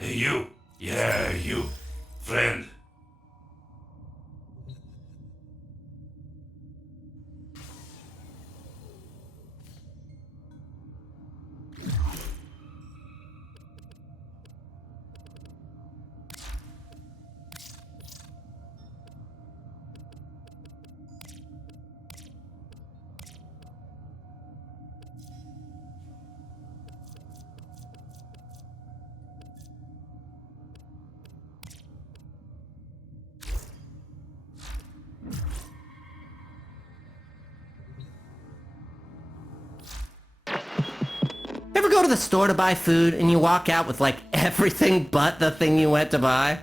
Hey, you. Yeah, you. Friend. Ever go to the store to buy food and you walk out with like everything but the thing you went to buy?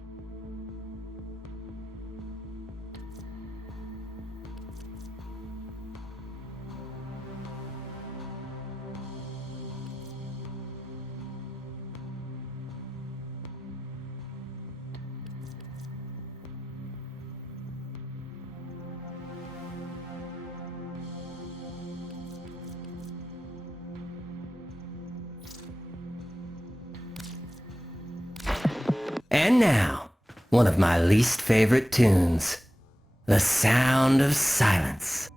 And now, one of my least favorite tunes, The Sound of Silence.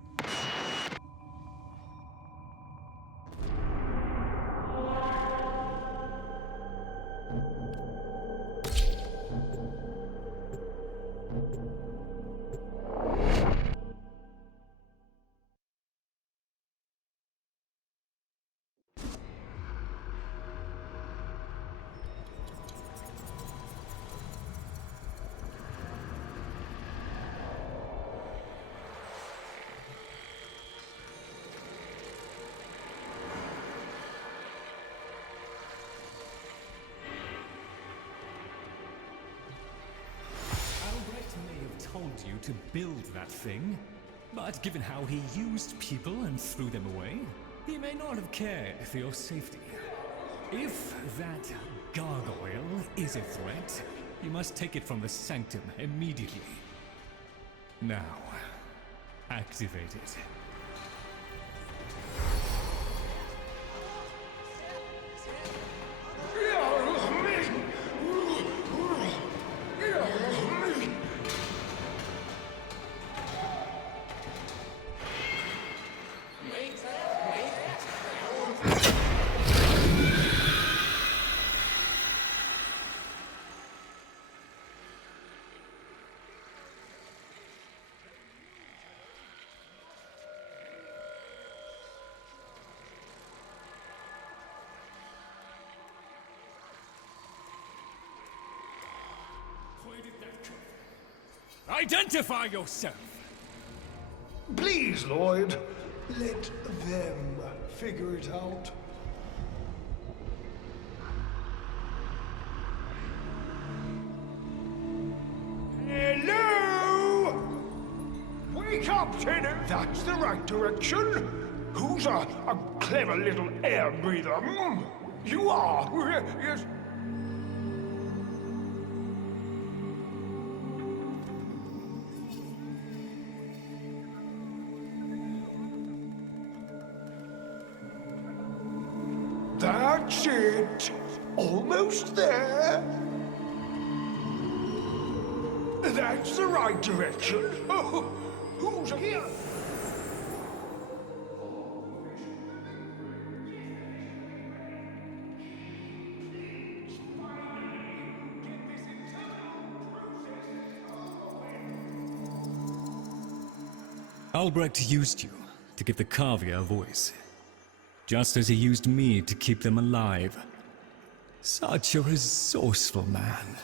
Told you to build that thing, but given how he used people and threw them away, he may not have cared for your safety. If that gargoyle is a threat, you must take it from the sanctum immediately. Now, activate it. Identify yourself! Please, Lloyd, let them figure it out. Hello! Wake up, Tenor! That's the right direction. Who's a clever little air breather? You are. Yes. That's it. Almost there. That's the right direction. Oh, who's here? Albrecht used you to give the Cavia a voice, just as he used me to keep them alive. Such a resourceful man.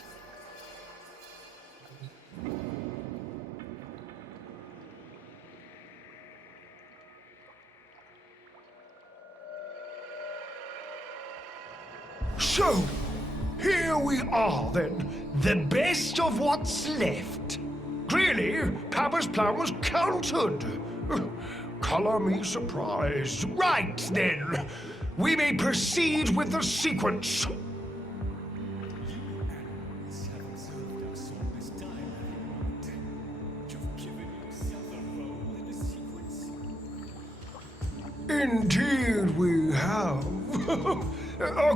So, here we are then, the best of what's left. Clearly, Papa's plan was countered. Color me surprised. Right then, we may proceed with the sequence. Indeed we have.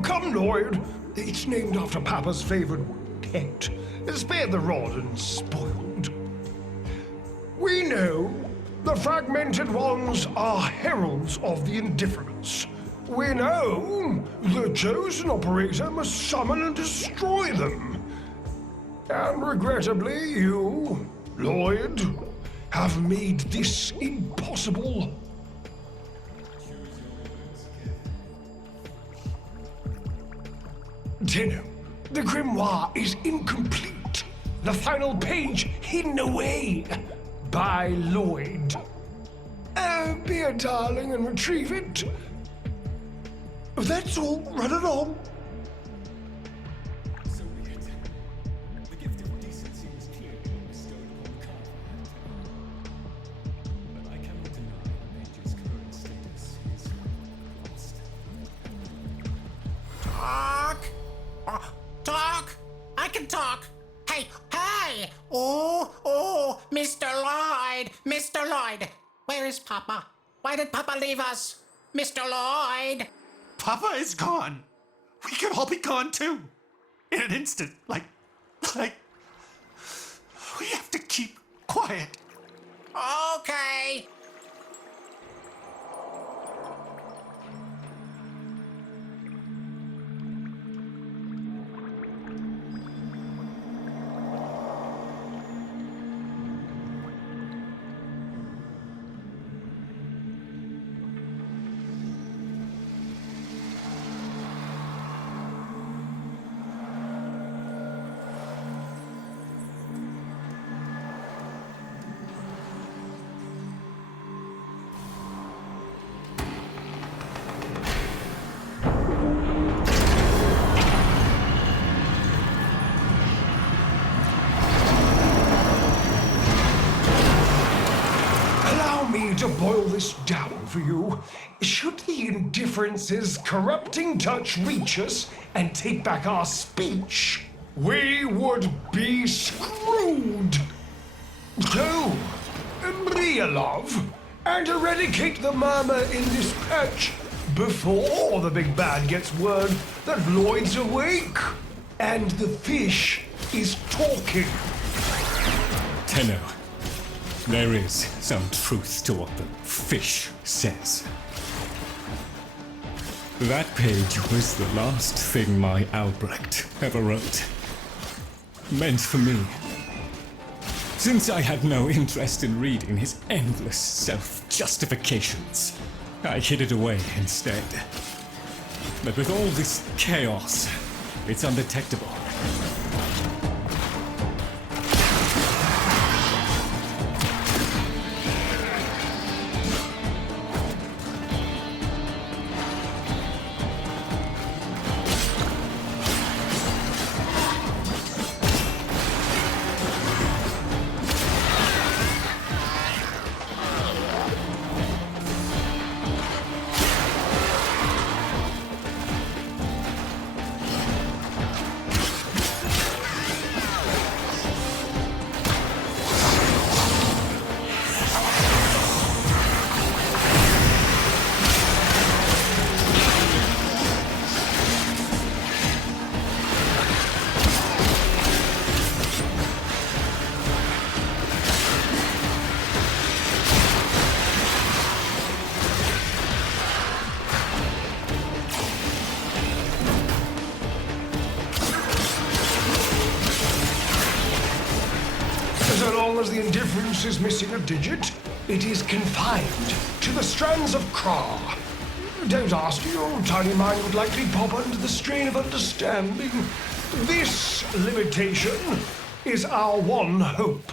Come, Lloyd. It's named after Papa's favorite pet. Spared the rod and spoiled. We know the fragmented ones are heralds of the indifference. We know the chosen operator must summon and destroy them. And regrettably, you, Lloyd, have made this impossible. Tenno, the grimoire is incomplete. The final page hidden away by Lloyd. Be a darling and retrieve it. That's all. Run along. So be it. The gift of decency was clearly bestowed upon Carver. But I cannot deny the mage's current status is lost. Talk? Talk? I can talk. Hey, hey! Oh, Mr. Lloyd! Mr. Lloyd! Where is Papa? Why did Papa leave us? Mr. Lloyd! Papa is gone. We could all be gone too. In an instant. Like, we have to keep quiet. Okay. To boil this down for you, should the indifference's corrupting touch reach us and take back our speech, we would be screwed. So, be a love and eradicate the murmur in this patch before the big bad gets word that Lloyd's awake and the fish is talking. Tenno, there is some truth to what the fish says. That page was the last thing my Albrecht ever wrote. Meant for me. Since I had no interest in reading his endless self-justifications, I hid it away instead. But with all this chaos, it's undetectable. So long as the indifference is missing a digit, it is confined to the strands of Kra. Don't ask, your tiny mind would likely pop under the strain of understanding. This limitation is our one hope.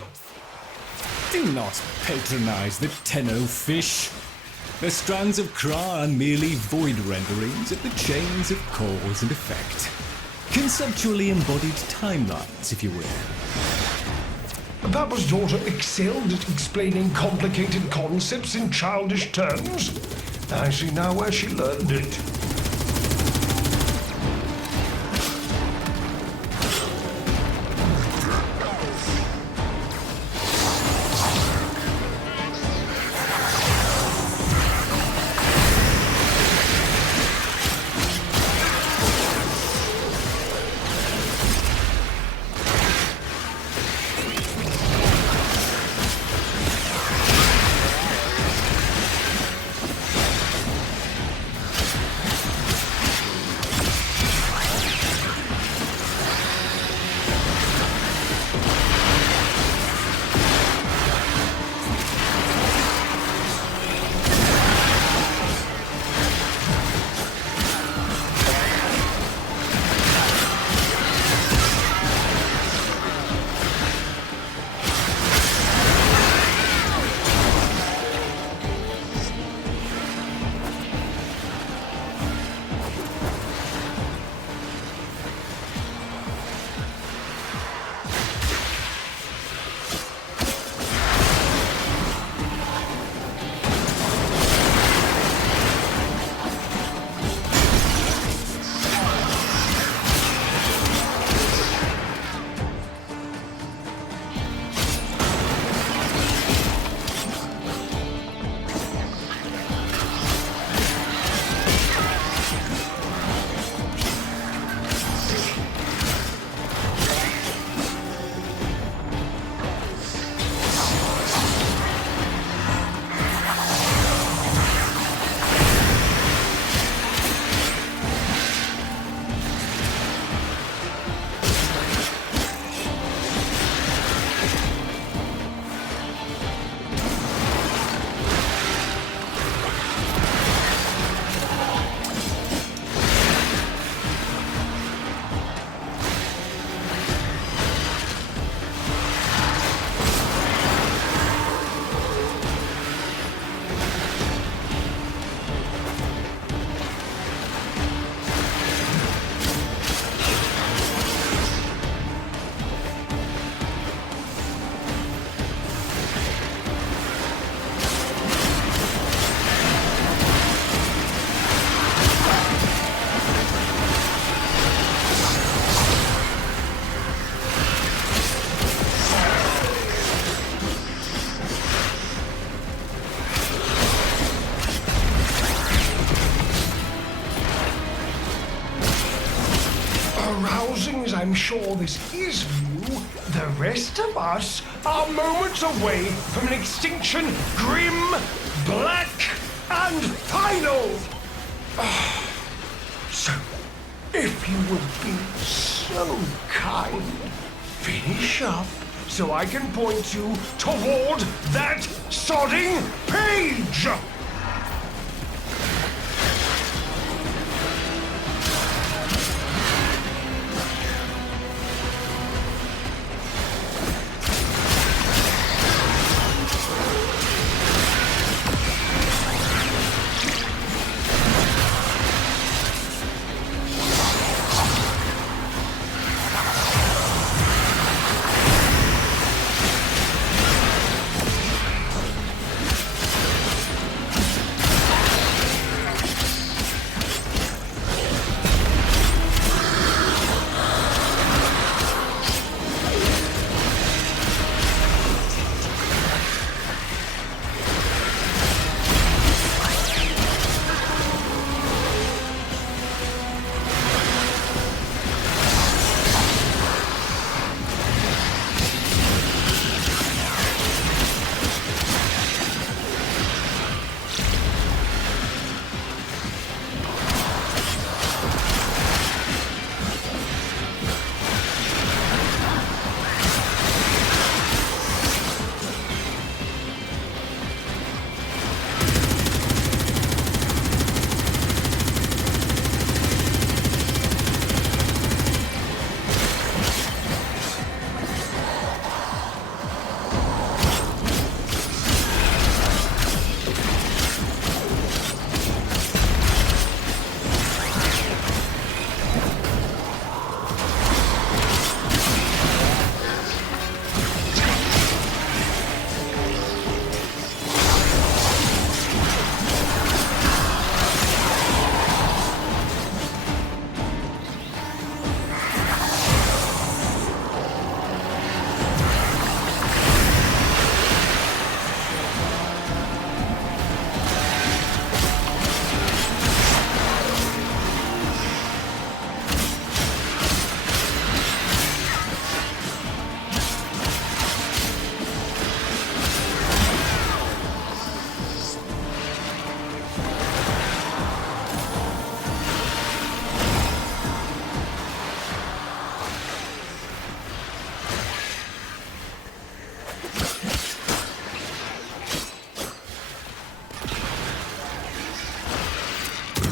Do not patronize the Tenno fish. The strands of Kra are merely void renderings of the chains of cause and effect. Conceptually embodied timelines, if you will. Papa's daughter excelled at explaining complicated concepts in childish terms. I see now where she learned it. I'm sure this is new, the rest of us are moments away from an extinction grim, black, and final. So, if you would be so kind, finish up so I can point you toward that sodding page!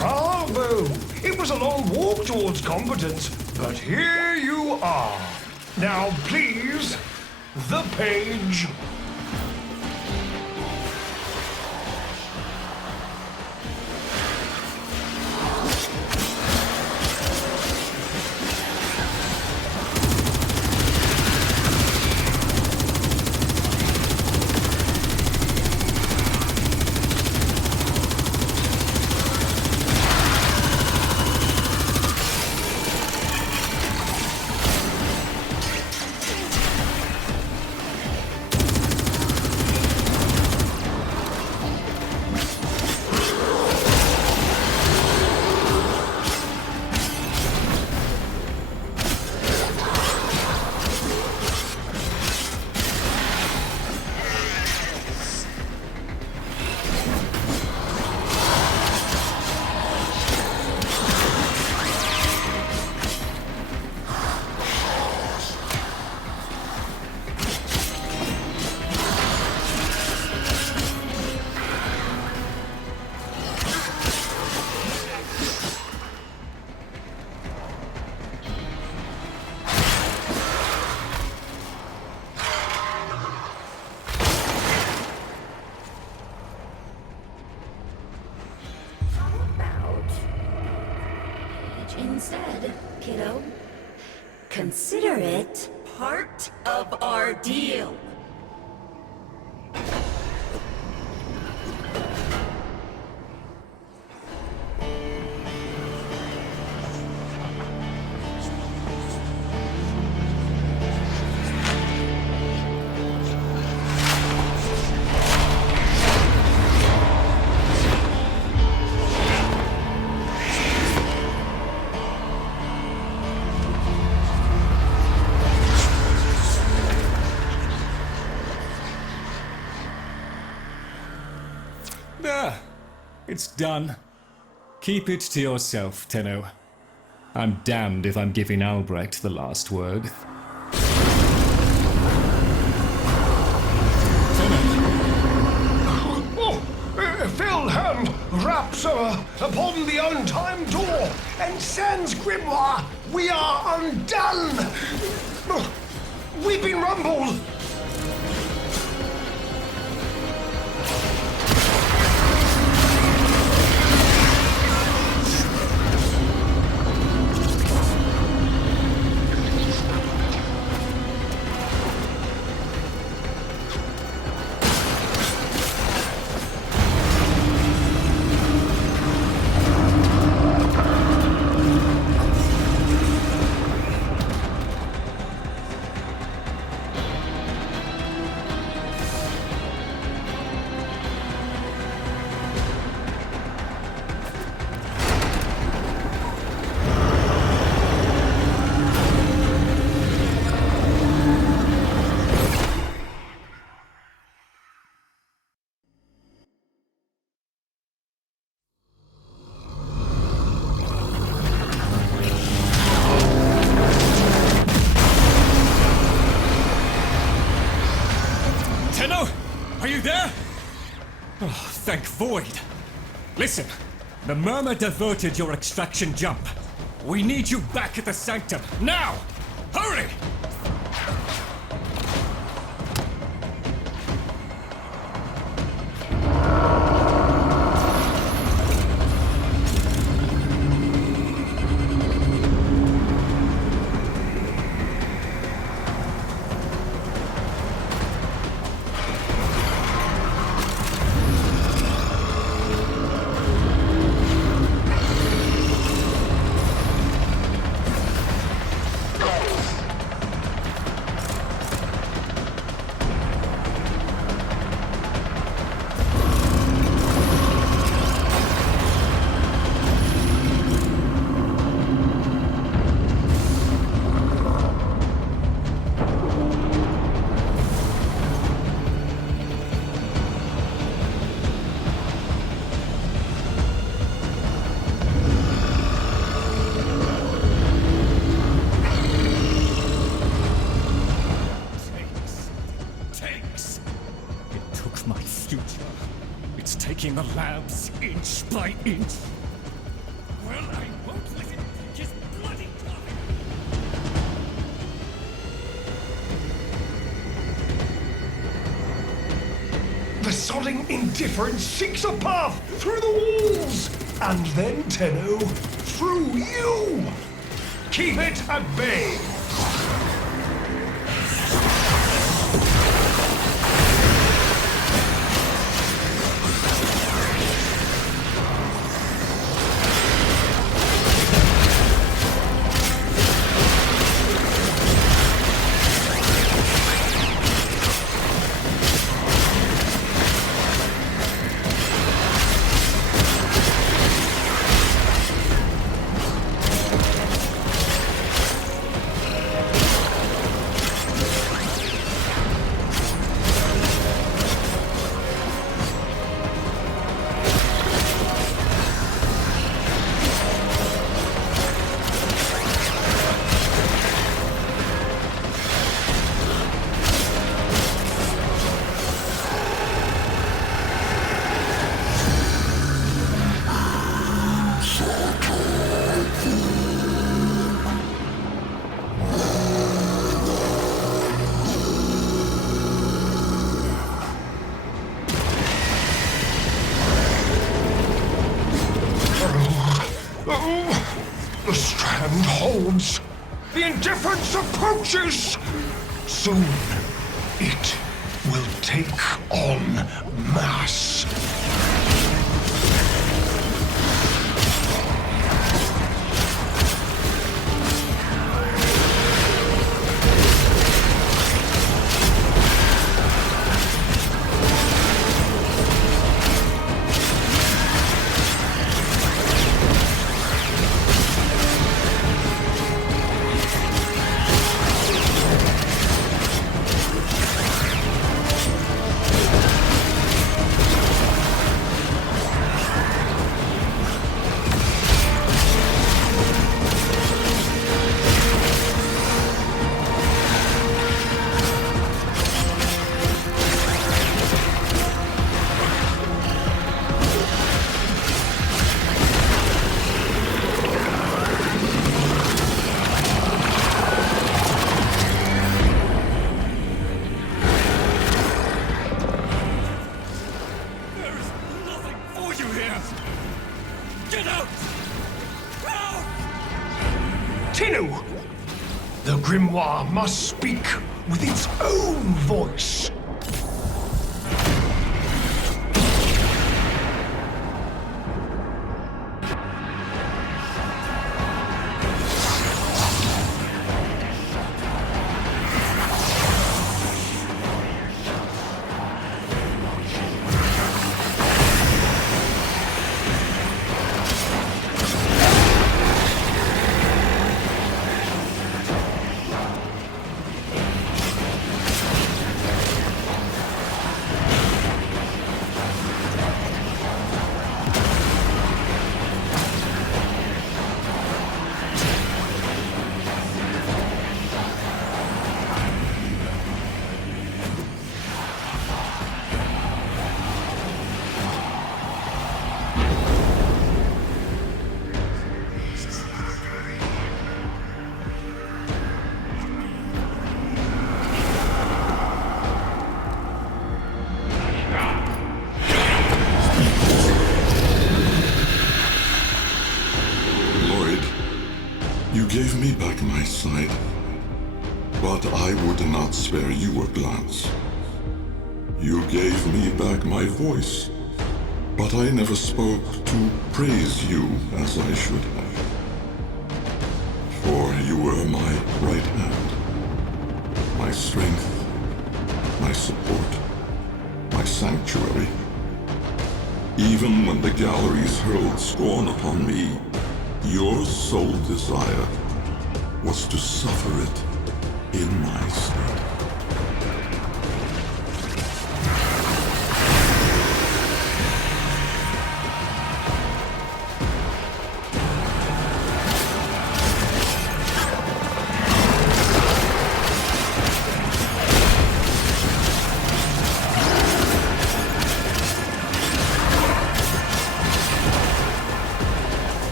Bravo! It was a long walk towards competence, but here you are. Now, please, the page. Instead, kiddo, consider it part of our deal. It's done. Keep it to yourself, Tenno. I'm damned if I'm giving Albrecht the last word. Hand raps upon the untimed door, and sans grimoire, we are undone! Weeping rumble! Tenno, are you there? Oh, thank Void. Listen, the Murmur diverted your extraction jump. We need you back at the Sanctum, now! Hurry! Taking the labs inch by inch. Well, I won't let it take his bloody time. The sodding indifference seeks a path through the walls, and then, Tenno, through you. Keep it at bay. The strand holds. The indifference approaches. Soon, it will take on mass. The grimoire must speak with its own voice. You gave me back my sight, but I would not spare you a glance. You gave me back my voice, but I never spoke to praise you as I should have. For you were my right hand, my strength, my support, my sanctuary. Even when the galleries hurled scorn upon me, your sole desire was to suffer it in my stead.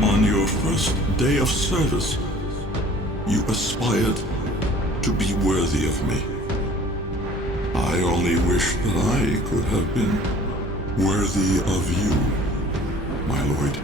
On your first day of service, you aspired to be worthy of me. I only wish that I could have been worthy of you, my lord.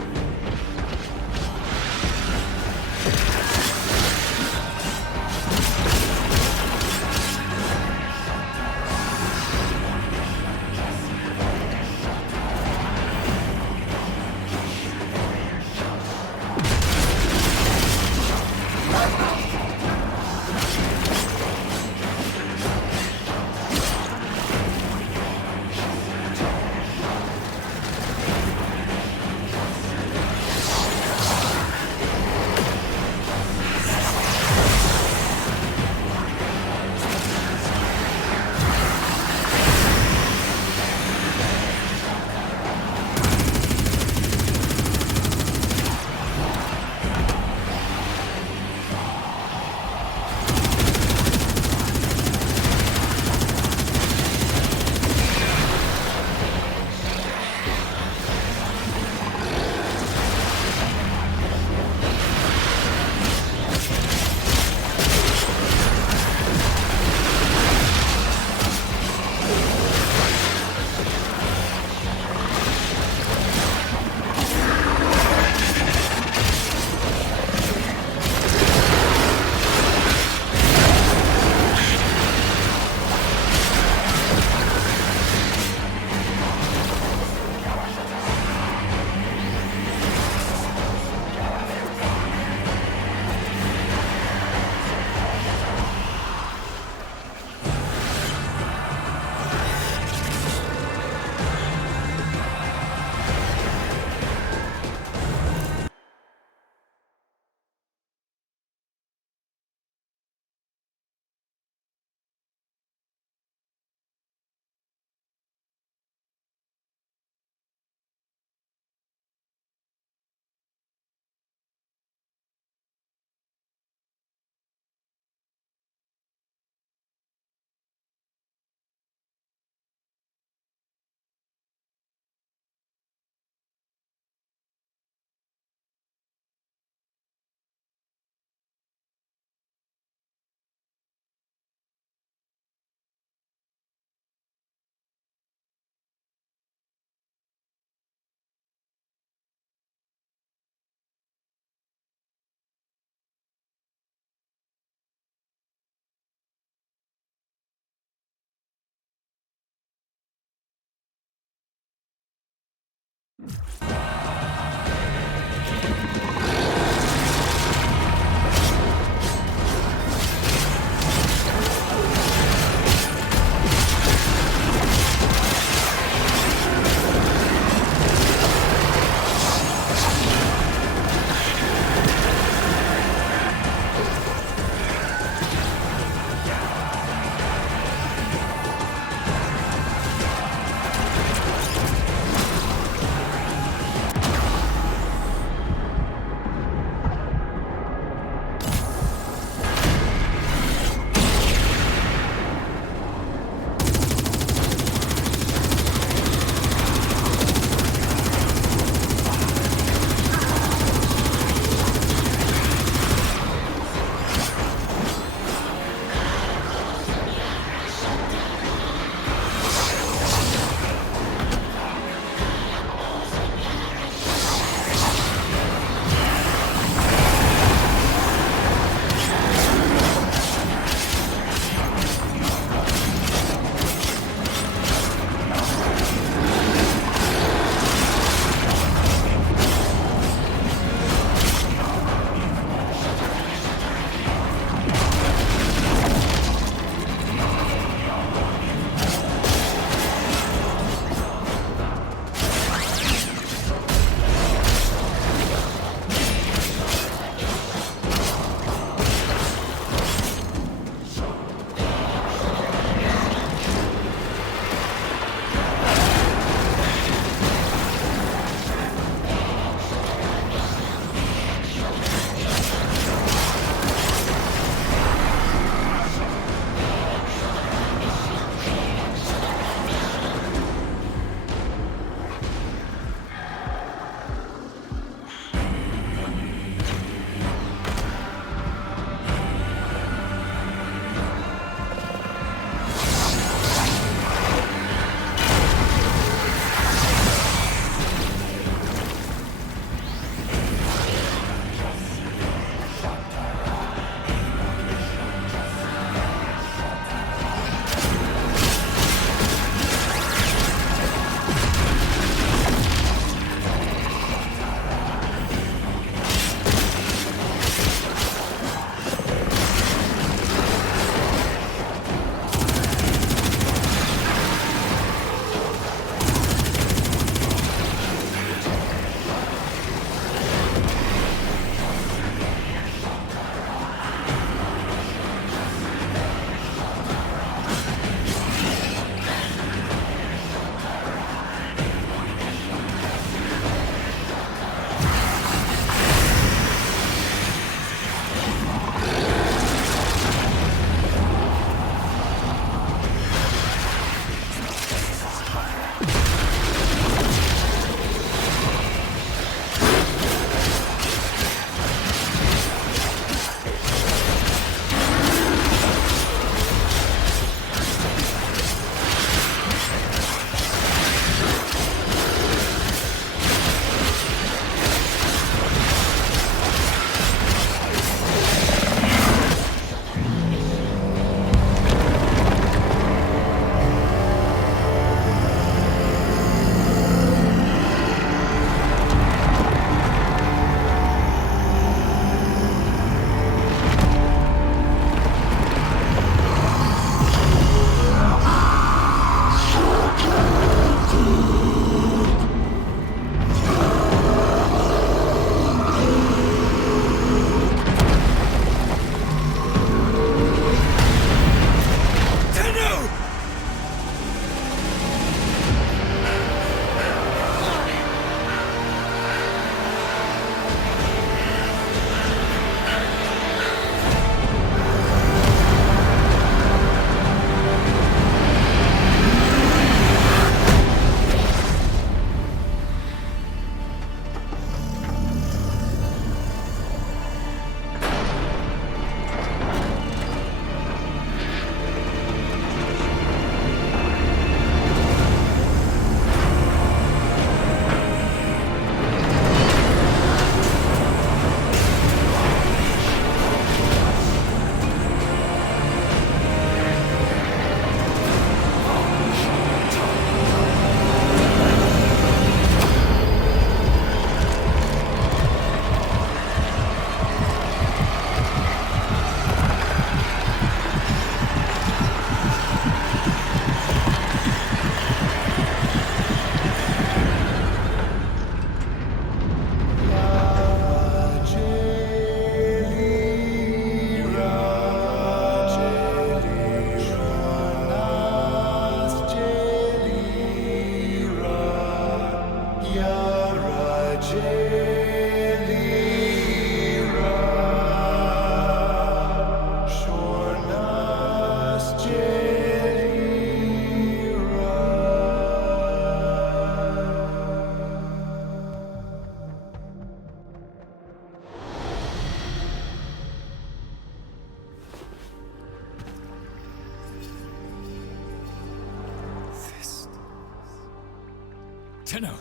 Tenno.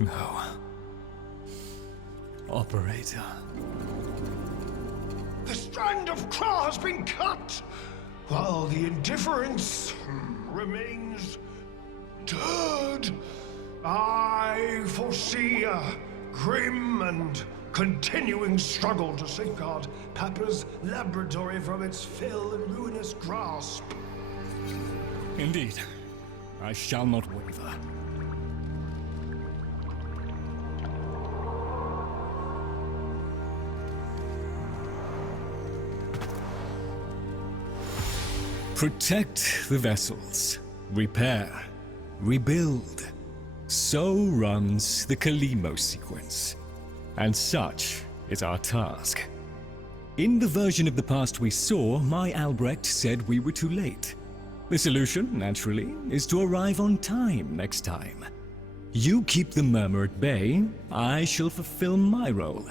No. Operator. The strand of claw has been cut, while the indifference remains dead. I foresee a grim and continuing struggle to safeguard Papa's laboratory from its fell and ruinous grasp. Indeed. I shall not waver. Protect the vessels. Repair. Rebuild. So runs the Kalimo sequence. And such is our task. In the version of the past we saw, my Albrecht said we were too late. The solution, naturally, is to arrive on time next time. You keep the murmur at bay, I shall fulfill my role.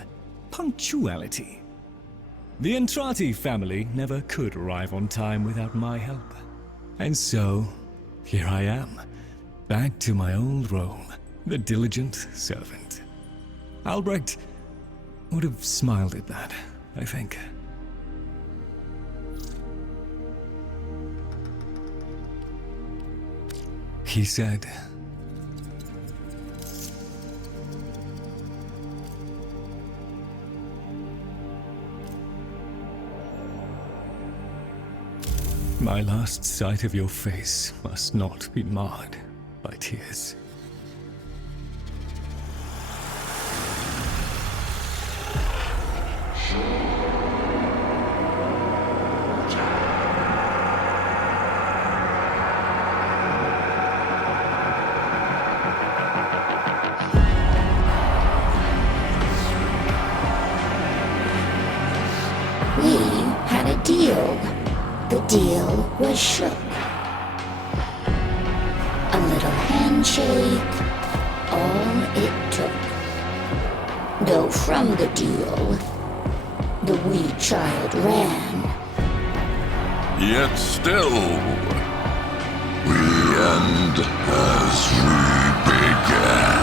Punctuality. The Entrati family never could arrive on time without my help. And so, here I am, back to my old role, the diligent servant. Albrecht would have smiled at that, I think. He said, my last sight of your face must not be marred by tears. We had a deal. The deal was shook. A little handshake, all it took. Though from the deal, the wee child ran. Yet still, we end as we began.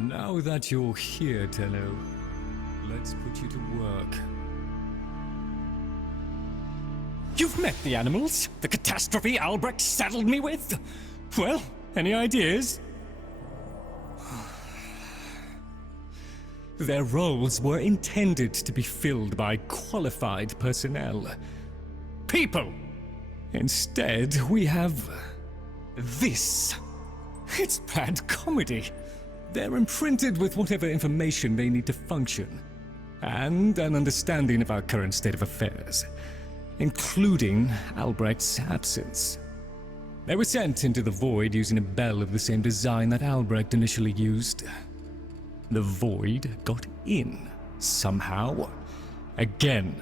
Now that you're here, Tenno, let's put you to work. You've met the animals? The catastrophe Albrecht saddled me with? Well, any ideas? Their roles were intended to be filled by qualified personnel. People! Instead, we have this. It's bad comedy. They're imprinted with whatever information they need to function, and an understanding of our current state of affairs, including Albrecht's absence. They were sent into the Void using a bell of the same design that Albrecht initially used. The Void got in, somehow. Again.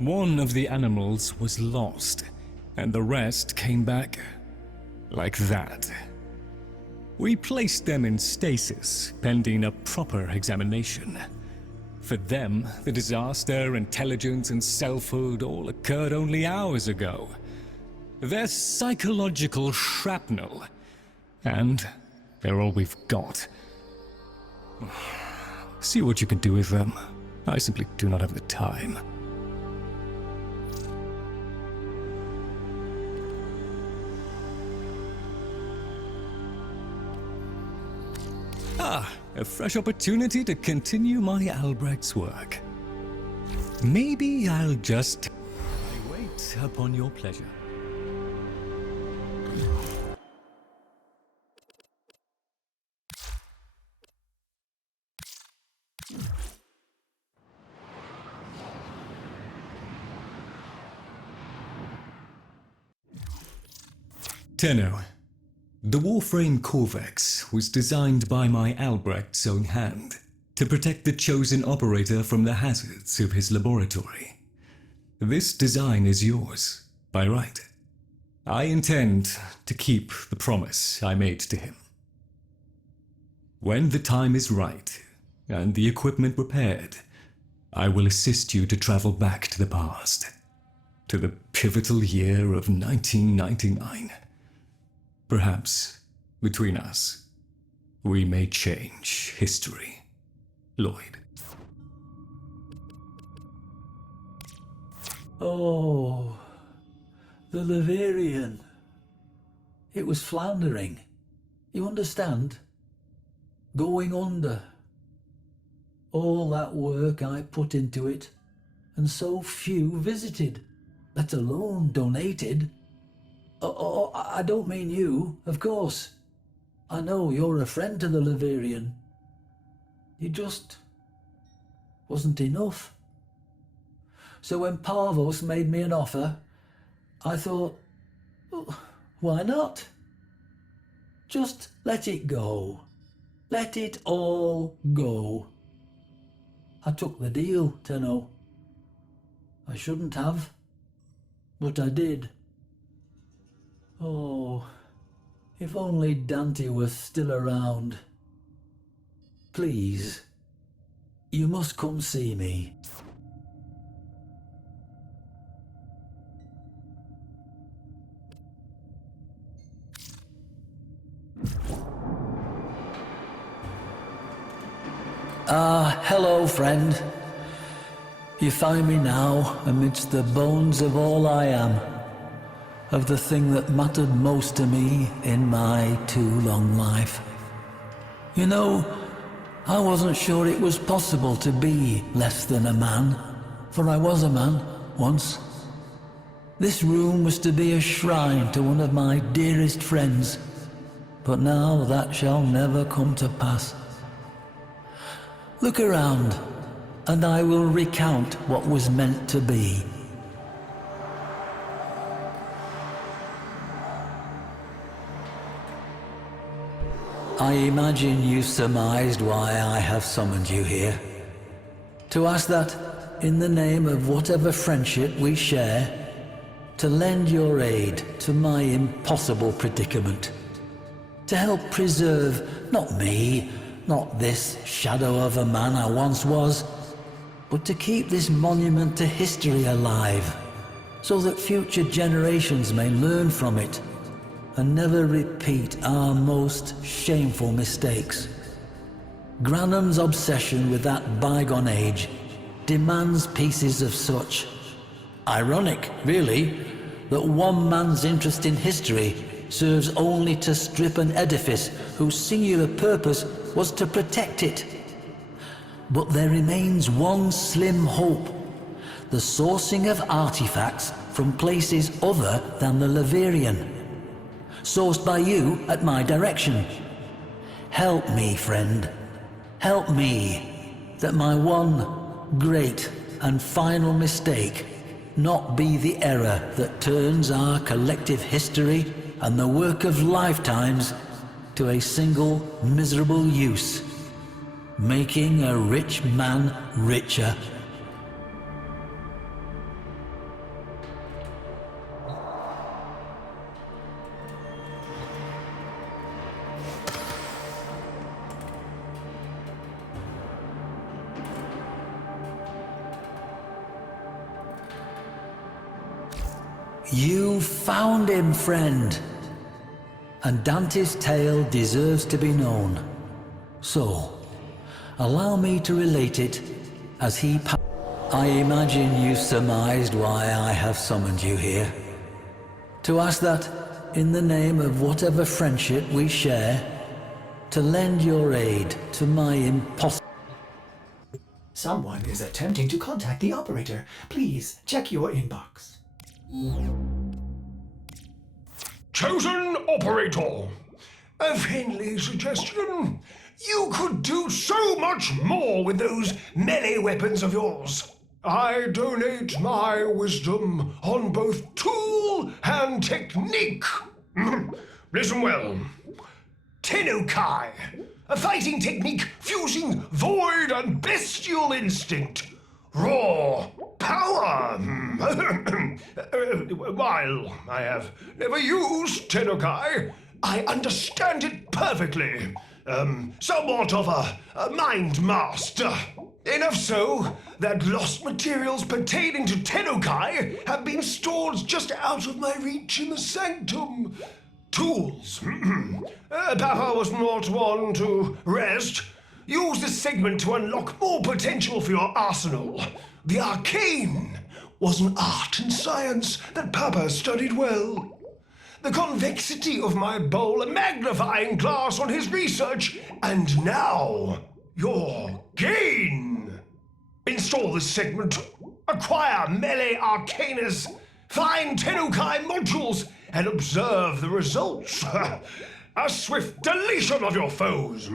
One of the animals was lost, and the rest came back like that. We placed them in stasis, pending a proper examination. For them, the disaster, intelligence, and selfhood all occurred only hours ago. They're psychological shrapnel, and they're all we've got. See what you can do with them. I simply do not have the time. A fresh opportunity to continue my Albrecht's work. Maybe I'll just wait upon your pleasure. Tenno. The Warframe Corvex was designed by my Albrecht's own hand to protect the chosen operator from the hazards of his laboratory. This design is yours, by right. I intend to keep the promise I made to him. When the time is right, and the equipment prepared, I will assist you to travel back to the past, to the pivotal year of 1999. Perhaps, between us, we may change history. Lloyd. Oh, the Laverian. It was floundering. You understand? Going under. All that work I put into it, and so few visited, let alone donated. Oh, I don't mean you, of course. I know you're a friend to the Laverian. You just wasn't enough. So when Parvos made me an offer, I thought, well, why not? Just let it go. Let it all go. I took the deal, Tenno. I shouldn't have, but I did. Oh, if only Dante was still around. Please, you must come see me. Hello, friend. You find me now amidst the bones of all I am, of the thing that mattered most to me in my too long life. You know, I wasn't sure it was possible to be less than a man, for I was a man once. This room was to be a shrine to one of my dearest friends, but now that shall never come to pass. Look around, and I will recount what was meant to be. I imagine you surmised why I have summoned you here. To ask that, in the name of whatever friendship we share, to lend your aid to my impossible predicament. To help preserve, not me, not this shadow of a man I once was, but to keep this monument to history alive, so that future generations may learn from it and never repeat our most shameful mistakes. Granham's obsession with that bygone age demands pieces of such. Ironic, really, that one man's interest in history serves only to strip an edifice whose singular purpose was to protect it. But there remains one slim hope: the sourcing of artifacts from places other than the Laverian, sourced by you at my direction. Help me, friend. Help me, that my one great and final mistake not be the error that turns our collective history and the work of lifetimes to a single miserable use, making a rich man richer. You found him, friend. And Dante's tale deserves to be known. So, allow me to relate it as he I imagine you surmised why I have summoned you here. To ask that, in the name of whatever friendship we share, to lend your aid to my impossible... Someone is attempting to contact the operator. Please check your inbox. Chosen operator, a friendly suggestion. You could do so much more with those melee weapons of yours. I donate my wisdom on both tool and technique. Listen well. Tenukai, a fighting technique fusing void and bestial instinct. Raw power. While I have never used Tenukai, I understand it perfectly. somewhat of a mind master. Enough so that lost materials pertaining to Tenukai have been stored just out of my reach in the sanctum. Tools. Papa was not one to rest. Use this segment to unlock more potential for your arsenal. The arcane was an art and science that Papa studied well. The convexity of my bowl a magnifying glass on his research, and now your gain. Install this segment, acquire melee arcanas, find Tenukai modules, and observe the results. A swift deletion of your foes.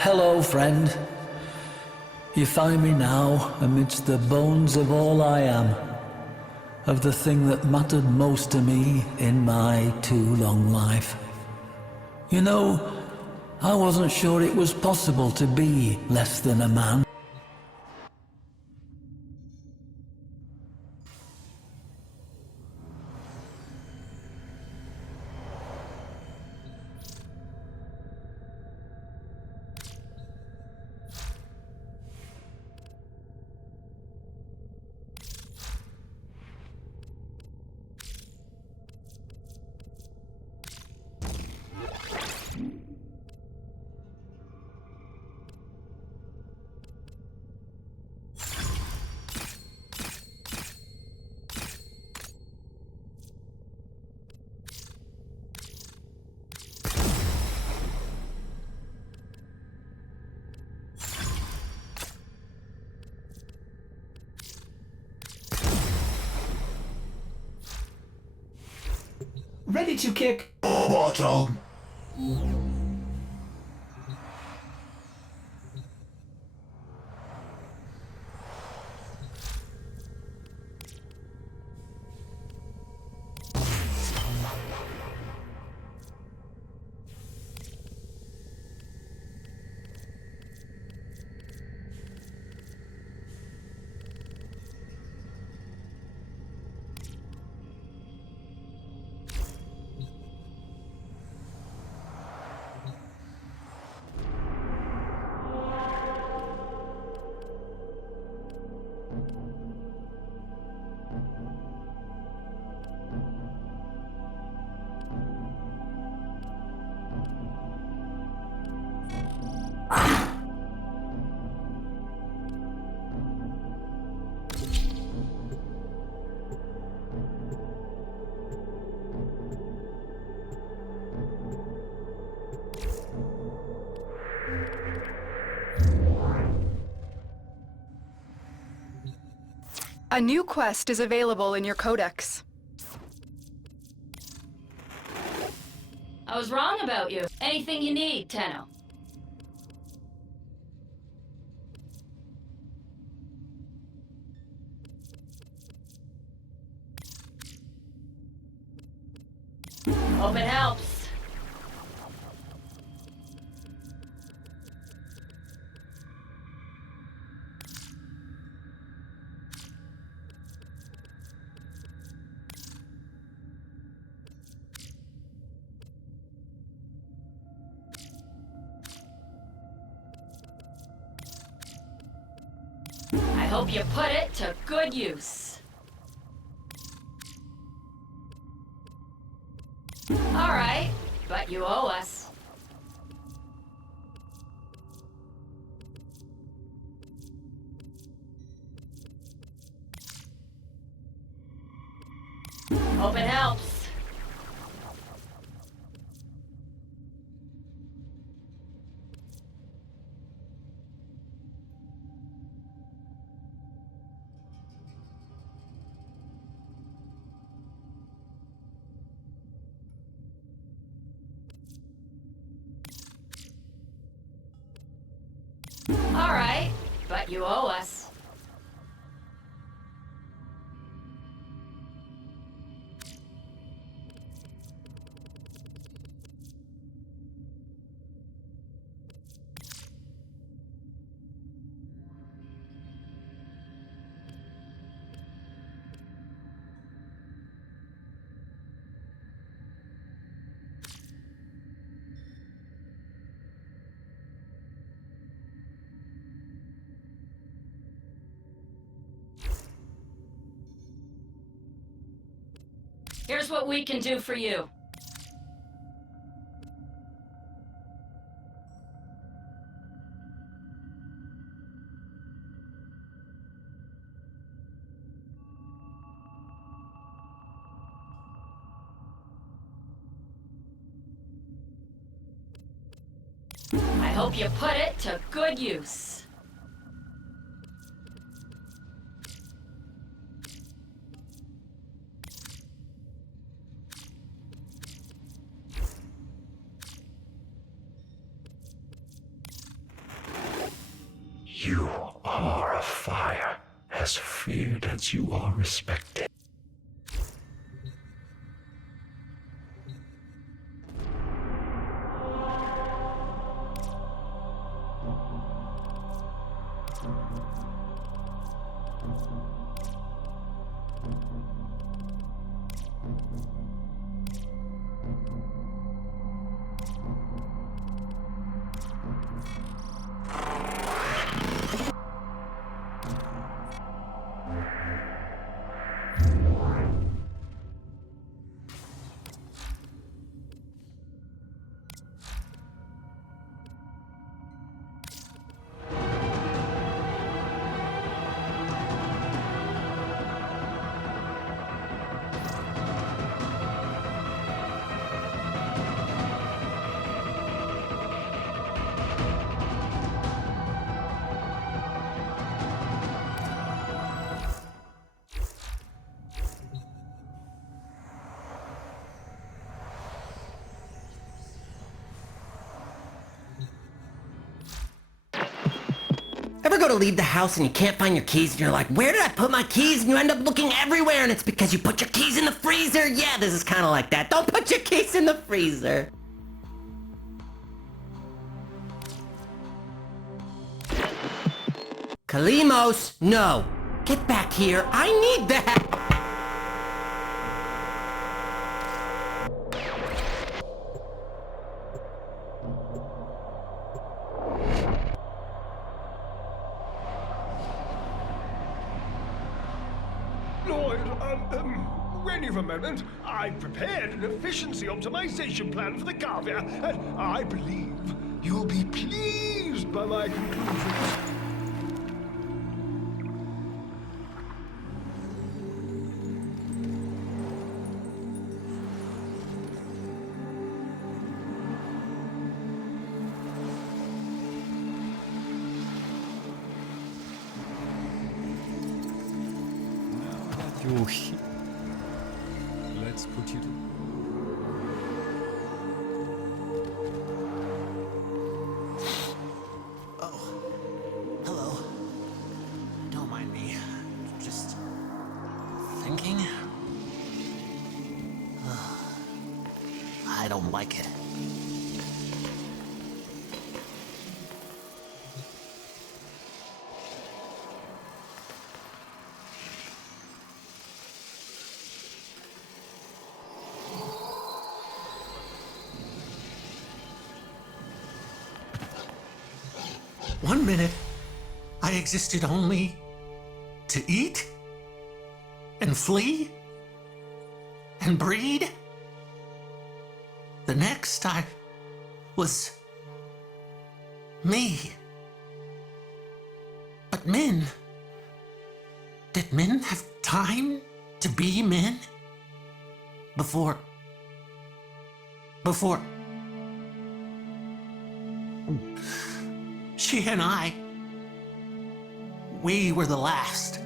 Hello, friend. You find me now amidst the bones of all I am, of the thing that mattered most to me in my too long life. You know, I wasn't sure it was possible to be less than a man. Ready to kick. Bottom. A new quest is available in your codex. I was wrong about you. Anything you need, Tenno. Hope it helps. I hope you put it to good use. All right, but you owe us. Hope it helps. what you owe us. Here's what we can do for you. I hope you put it to good use. You are a fire, as feared as you are respected. Ever go to leave the house and you can't find your keys and you're like, where did I put my keys? And you end up looking everywhere and it's because you put your keys in the freezer. Yeah, this is kind of like that. Don't put your keys in the freezer. Kalimos, no. Get back here. I need that. Lloyd, wait a moment. I've prepared an efficiency optimization plan for the Garvia, and I believe you'll be pleased by my conclusions. You're here. Let's put you to... Oh, hello. Don't mind me. Just thinking. I don't like it. One minute, I existed only to eat and flee and breed. The next, I was me. But men, did men have time to be men? Before she and I, we were the last.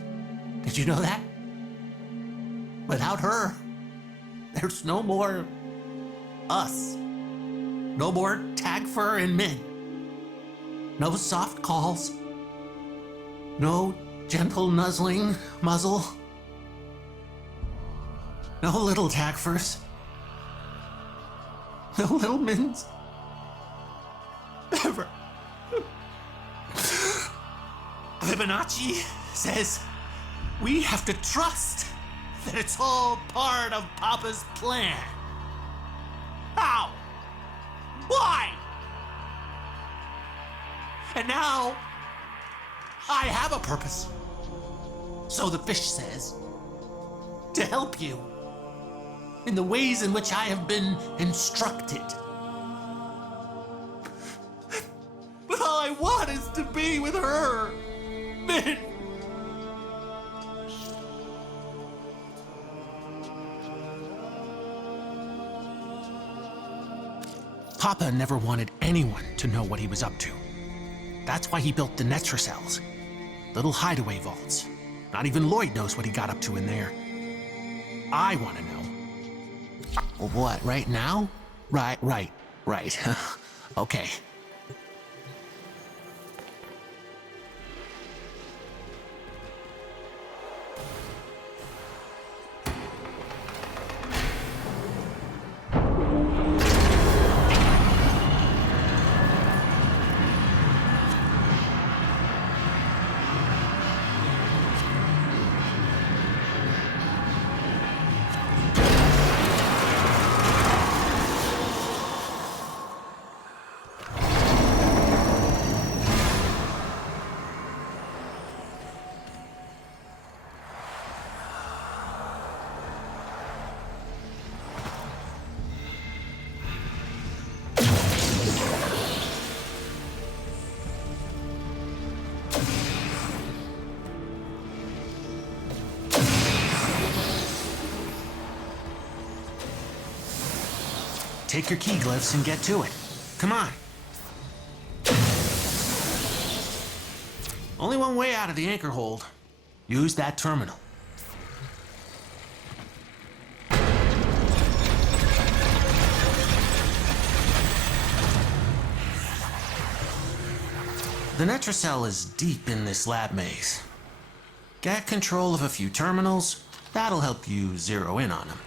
Did you know that? Without her, there's no more us. No more tag fur and men. No soft calls. No gentle nuzzling muzzle. No little tackfurs. No little mittens. Ever. Fibonacci says we have to trust that it's all part of Papa's plan. How? Why? And now I have a purpose. So the fish says, to help you in the ways in which I have been instructed. But all I want is to be with her. Min. Papa never wanted anyone to know what he was up to. That's why he built the Netracells. Little hideaway vaults. Not even Lloyd knows what he got up to in there. I want to know. What, right now? Right. Okay. Take your key glyphs and get to it. Come on. Only one way out of the anchor hold. Use that terminal. The Netracell is deep in this lab maze. Get control of a few terminals. That'll help you zero in on them.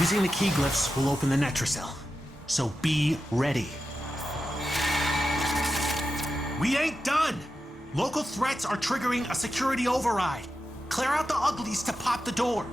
Using the key glyphs will open the Netracell. So be ready. We ain't done! Local threats are triggering a security override. Clear out the uglies to pop the door.